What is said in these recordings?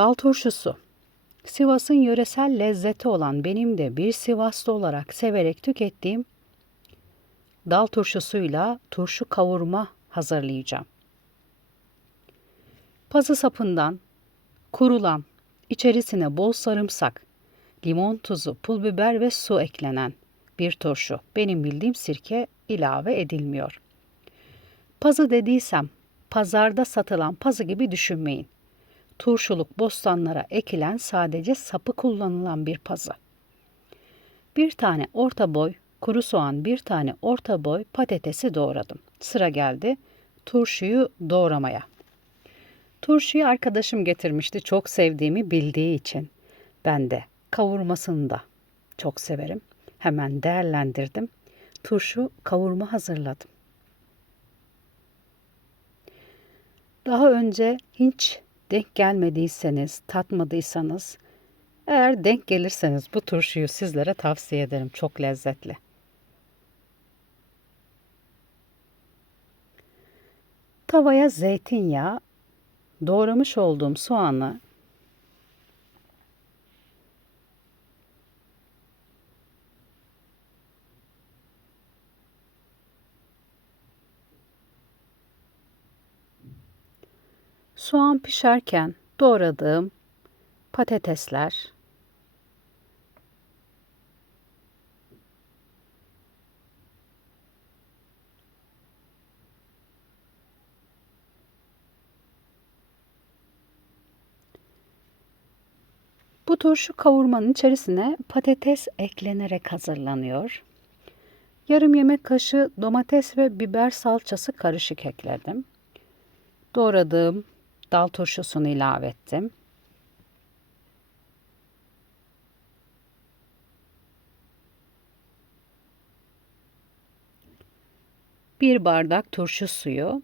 Dal turşusu. Sivas'ın yöresel lezzeti olan benim de bir Sivaslı olarak severek tükettiğim dal turşusuyla turşu kavurma hazırlayacağım. Pazı sapından kurulan, içerisine bol sarımsak, limon tuzu, pul biber ve su eklenen bir turşu. Benim bildiğim sirke ilave edilmiyor. Pazı dediysem pazarda satılan pazı gibi düşünmeyin. Turşuluk bostanlara ekilen sadece sapı kullanılan bir pazı. Bir tane orta boy kuru soğan, bir tane orta boy patatesi doğradım. Sıra geldi turşuyu doğramaya. Turşuyu arkadaşım getirmişti çok sevdiğimi bildiği için. Ben de kavurmasını da çok severim. Hemen değerlendirdim. Turşu kavurma hazırladım. Daha önce hiç denk gelmediyseniz, tatmadıysanız, eğer denk gelirseniz bu turşuyu sizlere tavsiye ederim. Çok lezzetli. Tavaya zeytinyağı, doğramış olduğum soğanı Soğan pişerken doğradığım patatesler Bu turşu kavurmanın içerisine patates eklenerek hazırlanıyor. Yarım yemek kaşığı domates ve biber salçası karışık ekledim. Doğradığım dal turşusunu ilave ettim. Bir bardak turşu suyu.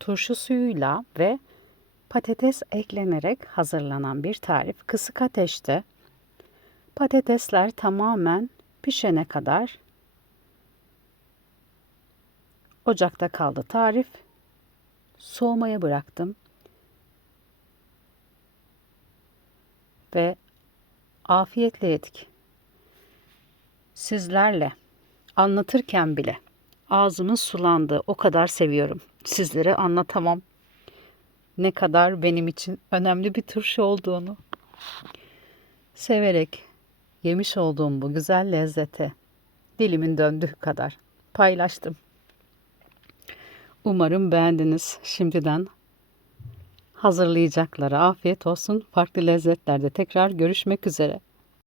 Turşu suyuyla ve patates eklenerek hazırlanan bir tarif. Kısık ateşte patatesler tamamen pişene kadar ocakta kaldı tarif. Soğumaya bıraktım. Ve afiyetle yedik. Sizlerle anlatırken bile ağzımın sulandı. O kadar seviyorum. Sizlere anlatamam ne kadar benim için önemli bir turşu olduğunu. Severek yemiş olduğum bu güzel lezzete dilimin döndüğü kadar paylaştım. Umarım beğendiniz. Şimdiden hazırlayacaklara afiyet olsun. Farklı lezzetlerde tekrar görüşmek üzere.